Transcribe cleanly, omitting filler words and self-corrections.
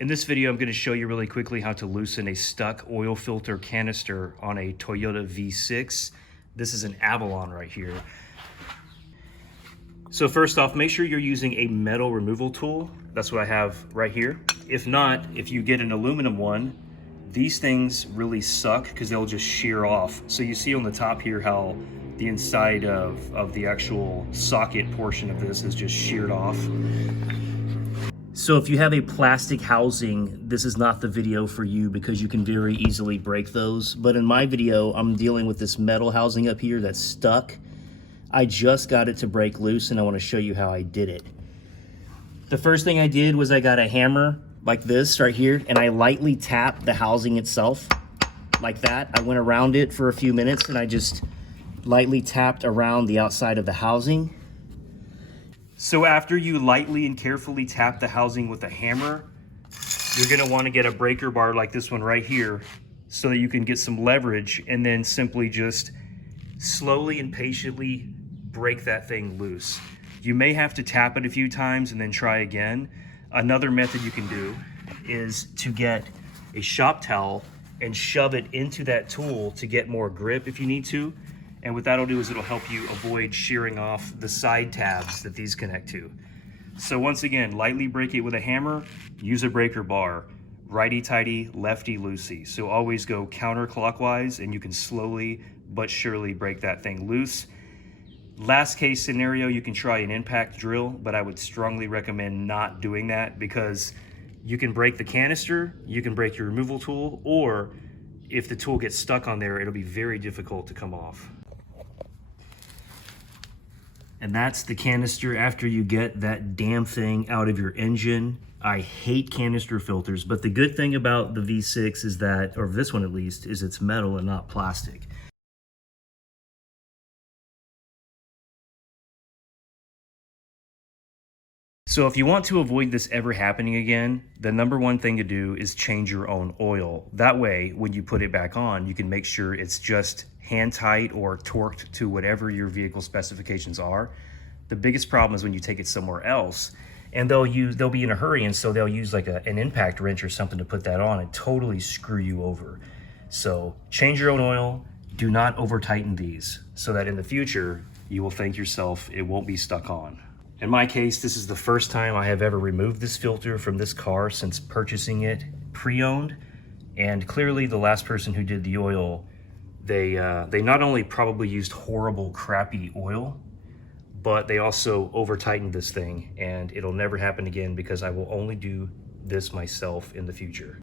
In this video, I'm going to show you really quickly how to loosen a stuck oil filter canister on a Toyota V6. This is an Avalon right here. So first off, make sure you're using a metal removal tool. That's what I have right here. If not, if you get an aluminum one, these things really suck because they'll just shear off. So you see on the top here how the inside of the actual socket portion of this is just sheared off. So if you have a plastic housing, this is not the video for you because you can very easily break those. But in my video, I'm dealing with this metal housing up here that's stuck. I just got it to break loose and I want to show you how I did it. The first thing I did was I got a hammer like this right here and I lightly tapped the housing itself like that. I went around it for a few minutes and I just lightly tapped around the outside of the housing. So after you lightly and carefully tap the housing with a hammer, you're gonna wanna get a breaker bar like this one right here so that you can get some leverage and then simply just slowly and patiently break that thing loose. You may have to tap it a few times and then try again. Another method you can do is to get a shop towel and shove it into that tool to get more grip if you need to. And what that'll do is it'll help you avoid shearing off the side tabs that these connect to. So once again, lightly break it with a hammer, use a breaker bar, righty-tighty, lefty-loosey. So always go counterclockwise and you can slowly but surely break that thing loose. Last case scenario, you can try an impact drill, but I would strongly recommend not doing that because you can break the canister, you can break your removal tool, or if the tool gets stuck on there, it'll be very difficult to come off. And that's the canister after you get that damn thing out of your engine. I hate canister filters, but the good thing about the V6 is that, or this one at least, is it's metal and not plastic. So if you want to avoid this ever happening again, the number one thing to do is change your own oil. That way, when you put it back on, you can make sure it's just hand tight or torqued to whatever your vehicle specifications are. The biggest problem is when you take it somewhere else and they'll be in a hurry, and so they'll use like an impact wrench or something to put that on and totally screw you over. So change your own oil, do not over tighten these so that in the future, you will thank yourself it won't be stuck on. In my case, this is the first time I have ever removed this filter from this car since purchasing it pre-owned. And clearly the last person who did the oil, they not only probably used horrible, crappy oil, but they also over tightened this thing, and it'll never happen again because I will only do this myself in the future.